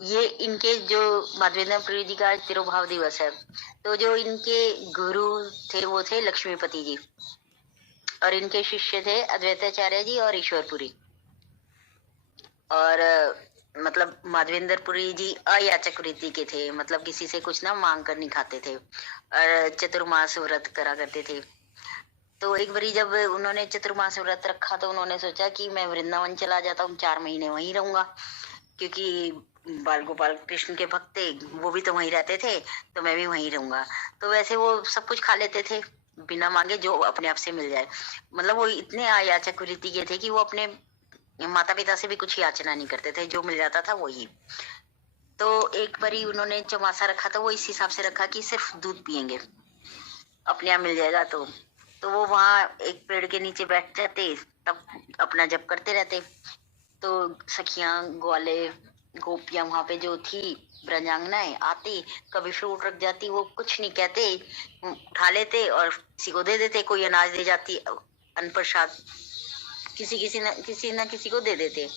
ये इनके जो माधवेंद्रपुरी जी का तिरुभाव दिवस है, तो जो इनके गुरु थे वो थे लक्ष्मीपति जी, और इनके शिष्य थे अद्वैताचार्य जी और ईश्वरपुरी। और मतलब माधवेंद्रपुरी जी अयाचक वृत्ति के थे, मतलब किसी से कुछ ना मांग कर नहीं खाते थे, और चतुर्मास व्रत करा करते थे। तो एक बारी जब उन्होंने चतुर्मास व्रत रखा तो उन्होंने सोचा कि मैं वृंदावन चला जाता हूँ, 4 महीने वहीं रहूंगा, क्योंकि बाल गोपाल कृष्ण के भक्त थे, वो भी तो वहीं रहते थे, तो मैं भी वहीं रहूंगा। तो वैसे वो सब कुछ खा लेते थे बिना मांगे, जो अपने आप से मिल जाए। मतलब वो इतने अयाचक वृत्ति के थे कि वो अपने माता पिता से भी कुछ याचना नहीं करते थे, जो मिल जाता था वही। तो एक बारी उन्होंने चौमासा रखा था, वो इस हिसाब से रखा कि सिर्फ दूध पियेंगे, अपने आप मिल जाएगा। तो वो वहां एक पेड़ के नीचे बैठ जाते, तब अपना जप करते रहते। तो सखियां, ग्वाले, गोपियां वहां पे जो थी ब्रजांगनाएं आती, कभी फ्रूट रख जाती, वो कुछ नहीं कहते, उठा लेते और किसी को दे देते। कोई अनाज दे जाती, अन्न प्रसाद किसी न किसी को दे देते,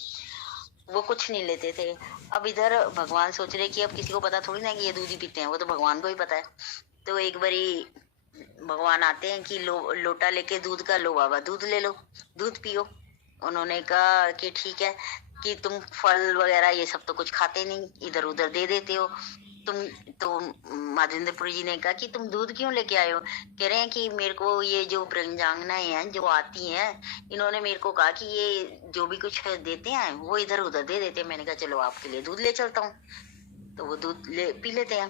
वो कुछ नहीं लेते थे। अब इधर भगवान सोच रहे कि अब किसी को पता थोड़ी ना कि ये दूध ही पीते हैं, वो तो भगवान को ही पता है। तो एक बारी भगवान आते हैं कि लोटा लेके दूध का, लो बाबा दूध ले लो, दूध पियो। उन्होंने कहा कि ठीक है, कि तुम फल वगैरह ये सब तो कुछ खाते नहीं, इधर उधर दे देते हो तुम। तो माधवेंद्रपुरी जी ने कहा कि तुम दूध क्यों लेके आए हो? कह रहे हैं कि मेरे को ये जो ब्रह्मचारिणीएं हैं जो आती हैं, इन्होंने मेरे को कहा कि ये जो भी कुछ देते हैं वो इधर उधर दे देते हैं। मैंने कहा चलो आपके लिए दूध ले चलता हूँ। तो वो दूध ले पी लेते हैं।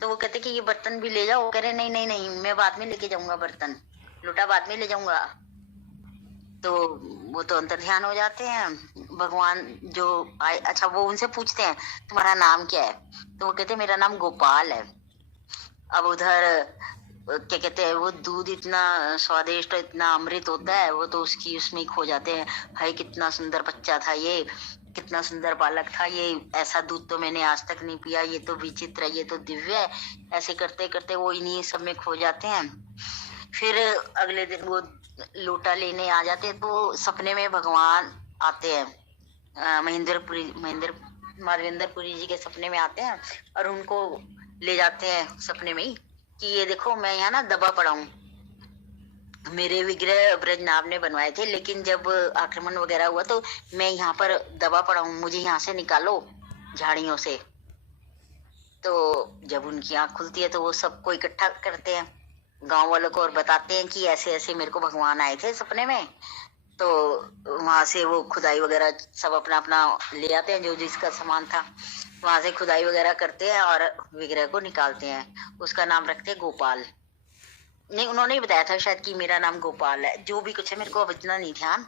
तो वो कहते कि ये बर्तन भी ले जाओ। कह रहे नहीं नहीं नहीं, मैं बाद में लेके जाऊंगा, बर्तन लोटा बाद में ले जाऊंगा। तो वो तो अंतर ध्यान हो जाते हैं भगवान जो आए। अच्छा, वो उनसे पूछते हैं तुम्हारा नाम क्या है? तो वो कहते हैं मेरा नाम गोपाल है। अब उधर क्या कहते हैं, वो दूध इतना स्वादिष्ट, इतना अमृत होता है, वो तो उसकी उसमें ही खो जाते हैं। भाई कितना सुंदर बच्चा था ये, कितना सुंदर बालक था ये, ऐसा दूध तो मैंने आज तक नहीं पिया, ये तो विचित्र है, ये तो दिव्य है। ऐसे करते करते वो इन्हीं सब में खो जाते हैं। फिर अगले दिन वो लोटा लेने आ जाते हैं, तो सपने में भगवान आते हैं। महेंद्र माधवेंद्रपुरी जी के सपने में आते हैं और उनको ले जाते हैं सपने में ही कि ये देखो मैं यहाँ ना दबा पड़ा हूँ, मेरे विग्रह ब्रजनाभ ने बनवाए थे, लेकिन जब आक्रमण वगैरह हुआ तो मैं यहाँ पर दबा पड़ा हूँ, मुझे यहाँ से निकालो झाड़ियों से। तो जब उनकी आंख खुलती है तो वो सबको इकट्ठा करते हैं, गांव वालों को, और बताते हैं कि ऐसे ऐसे मेरे को भगवान आए थे सपने में। तो वहां से वो खुदाई वगैरह सब अपना अपना ले आते हैं, जो जिसका सामान था वहां से खुदाई वगैरह करते हैं और विग्रह को निकालते हैं। उसका नाम रखते हैं गोपाल। नहीं, उन्होंने ही बताया था शायद कि मेरा नाम गोपाल है, जो भी कुछ है, मेरे को अब इतना नहीं ध्यान।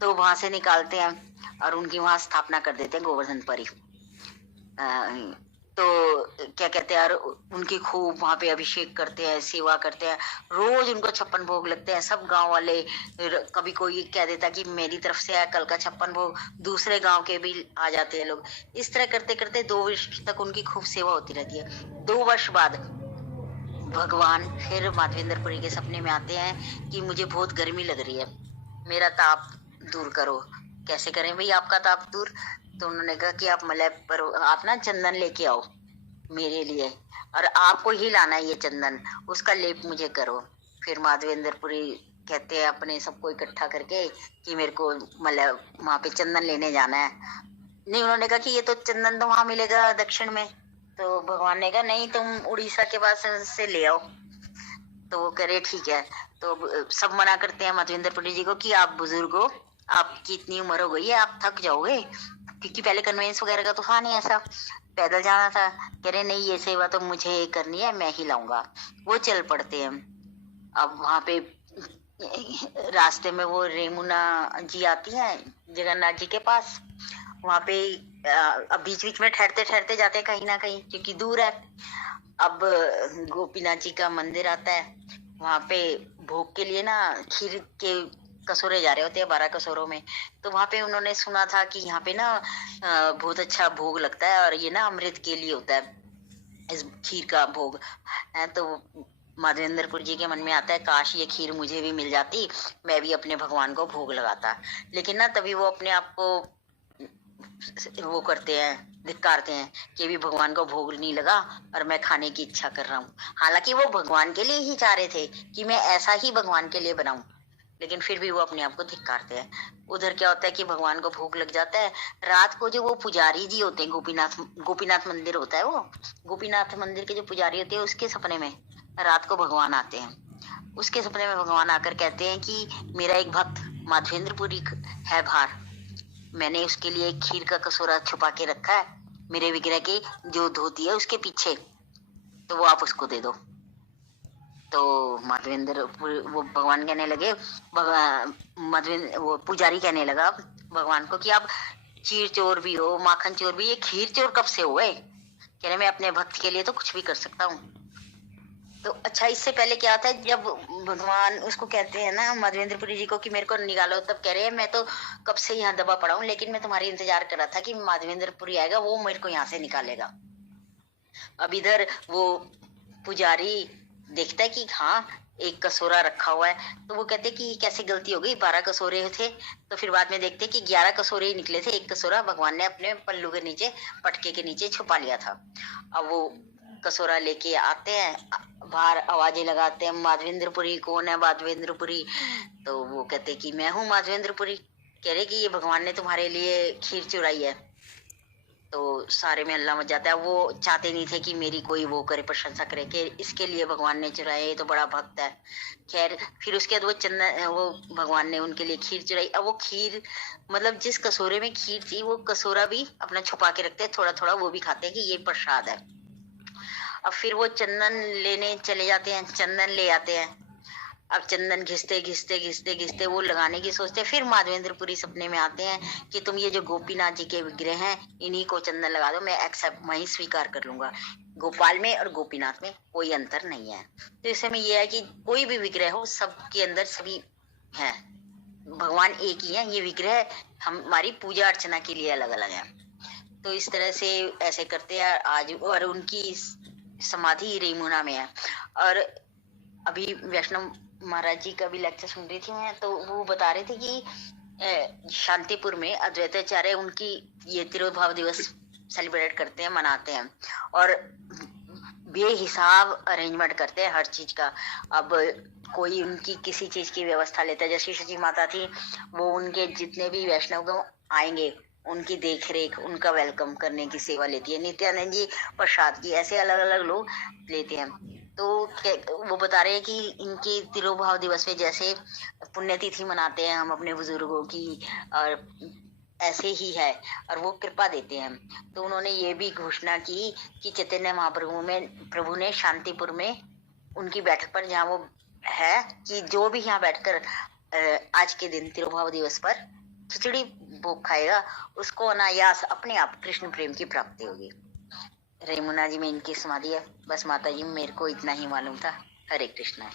तो वहां से निकालते हैं और उनकी वहां स्थापना कर देते हैं गोवर्धन परी। तो क्या कहते हैं, और उनकी खूब वहां पे अभिषेक करते हैं, सेवा करते हैं, रोज उनको 56 भोग लगते हैं। सब गांव वाले, कभी कोई कह देता कि मेरी तरफ से है कल का 56 भोग, दूसरे गांव के भी आ जाते हैं लोग। इस तरह करते करते 2 वर्ष तक उनकी खूब सेवा होती रहती है। 2 वर्ष बाद भगवान फिर माधवेंद्रपुरी के सपने में आते हैं कि मुझे बहुत गर्मी लग रही है, मेरा ताप दूर करो। कैसे करें भाई आपका ताप दूर? तो उन्होंने कहा कि आप मलय पर, आप ना चंदन लेके आओ मेरे लिए, और आपको ही लाना है ये चंदन, उसका लेप मुझे करो। फिर माधवेंद्रपुरी कहते हैं अपने सबको इकट्ठा करके कि मेरे को मलय वहां पे चंदन लेने जाना है। नहीं, उन्होंने कहा कि ये तो चंदन तो वहां मिलेगा दक्षिण में। तो भगवान ने कहा नहीं, तुम उड़ीसा के पास से ले आओ। तो वो करे ठीक है। तो सब मना करते हैं माधवेंद्रपुरी जी को कि आप बुजुर्ग हो, आपकी इतनी उम्र हो गई है, आप थक जाओगे, क्योंकि पहले कन्वेंस वगैरह का तो था नहीं, ऐसा पैदल जाना था। कह रहे नहीं, ये सेवा तो मुझे करनी है, मैं ही लाऊंगा। वो चल पड़ते हैं। अब वहां पे रास्ते में वो रेमुना जी आती हैं जगन्नाथ जी के पास। वहां पे अब बीच बीच में ठहरते ठहरते जाते हैं कहीं ना कहीं, क्योंकि दूर है। अब गोपीनाथ जी का मंदिर आता है, वहां पे भोग के लिए ना खीर के कसोरे जा रहे होते हैं, 12 कसोरों में। तो वहां पे उन्होंने सुना था कि यहाँ पे ना बहुत अच्छा भोग लगता है, और ये ना अमृत के लिए होता है इस खीर का भोग है। तो माधवेंद्रपुर जी के मन में आता है काश ये खीर मुझे भी मिल जाती, मैं भी अपने भगवान को भोग लगाता। लेकिन ना तभी वो अपने आप को वो करते हैं, धिक्कारते हैं कि भी भगवान को भोग नहीं लगा और मैं खाने की इच्छा कर रहा हूँ। हालांकि वो भगवान के लिए ही चाह रहे थे कि मैं ऐसा ही भगवान के लिए बनाऊं, लेकिन फिर भी वो अपने आप को धिक्कारते हैं। उधर क्या होता है कि भगवान को भूख लग जाता है। रात को जो वो पुजारी जी होते हैं, गोपीनाथ मंदिर होता है, वो गोपीनाथ मंदिर के जो पुजारी होते हैं, उसके सपने में रात को भगवान आते हैं। उसके सपने में भगवान आकर कहते हैं कि मेरा एक भक्त माधवेंद्रपुरी है बाहर, मैंने उसके लिए खीर का कटोरा छुपा के रखा है मेरे विग्रह के जो धोती है उसके पीछे, तो वो आप उसको दे दो। तो माधवेंद्र वो भगवान कहने लगे, माधवेंद्र वो पुजारी कहने लगा भगवान को कि आप चीर चोर भी हो, माखन चोर भी, ये खीर चोर कब से हुए? कह रहे मैं अपने भक्त के लिए तो कुछ भी कर सकता हूँ। तो अच्छा, इससे पहले क्या होता है, जब भगवान उसको कहते हैं ना माधवेंद्रपुरी जी को कि मेरे को निकालो, तब कह रहे हैं मैं तो कब से यहाँ दबा पड़ा हूँ, लेकिन मैं तुम्हारी इंतजार कर रहा था कि माधवेंद्रपुरी आएगा, वो मेरे को यहाँ से निकालेगा। अब इधर वो पुजारी देखता है कि हाँ एक कटोरा रखा हुआ है, तो वो कहते कि कैसे गलती हो गई, 12 कटोरे थे। तो फिर बाद में देखते कि 11 कटोरे ही निकले थे, एक कटोरा भगवान ने अपने पल्लू के नीचे, पटके के नीचे छुपा लिया था। अब वो कटोरा लेके आते हैं, बाहर आवाजें लगाते हैं, माधवेंद्रपुरी कौन है माधवेंद्रपुरी? तो वो कहते कि मैं हूँ माधवेंद्रपुरी। कह रहे कि ये भगवान ने तुम्हारे लिए खीर चुराई है। तो सारे में हल्ला मच जाता है। वो चाहते नहीं थे कि मेरी कोई वो करे, प्रशंसा करे कि इसके लिए भगवान ने चुराया, ये तो बड़ा भक्त है। खैर फिर उसके बाद वो भगवान ने उनके लिए खीर चुराई। अब वो खीर मतलब जिस कटोरे में खीर थी, वो कटोरा भी अपना छुपा के रखते हैं, थोड़ा थोड़ा वो भी खाते हैं कि ये प्रसाद है। अब फिर वो चंदन लेने चले जाते हैं, चंदन ले आते हैं। अब चंदन घिसते घिसते घिसते घिसते वो लगाने की सोचते हैं। फिर माधवेंद्रपुरी सपने में आते हैं कि तुम ये जो गोपीनाथ जी के विग्रह हैं, इन्हीं को चंदन लगा दो, मैं एक्सेप्ट, वही स्वीकार कर लूंगा। गोपाल में और गोपीनाथ में कोई अंतर नहीं है। तो इस समय ये है कि कोई भी विग्रह हो, सबके अंदर सभी है, भगवान एक ही है। ये विग्रह हमारी पूजा अर्चना के लिए अलग अलग है। तो इस तरह से ऐसे करते हैं आज। और उनकी समाधि रेमुना में है। और अभी वैष्णव महाराज जी का भी लेक्चर सुन रही थी मैं, तो वो बता रहे थे कि शांतिपुर में अद्वैताचार्य उनकी ये तिरुभाव दिवस सेलिब्रेट करते हैं, मनाते हैं, और बेहिसाब अरेंजमेंट करते हैं हर चीज का। अब कोई उनकी किसी चीज की व्यवस्था लेता है, जैसे सची माता थी, वो उनके जितने भी वैष्णव आएंगे उनकी देख रेख, उनका वेलकम करने की सेवा लेती है। नित्यानंद जी प्रसाद की, ऐसे अलग अलग लोग लेते हैं। तो वो बता रहे हैं कि इनके तिरुभाव दिवस पे जैसे पुण्यतिथि मनाते हैं हम अपने बुजुर्गों की, और ऐसे ही है, और वो कृपा देते हैं। तो उन्होंने ये भी घोषणा की कि चैतन्य प्रभु ने शांतिपुर में उनकी बैठक पर, जहाँ वो है, कि जो भी यहाँ बैठकर आज के दिन तिरुभाव दिवस पर खिचड़ी भोग खाएगा, उसको अनायास अपने आप कृष्ण प्रेम की प्राप्ति होगी। रेमुना जी में इनकी समाधि है। बस माता जी, मेरे को इतना ही मालूम था। हरे कृष्णा।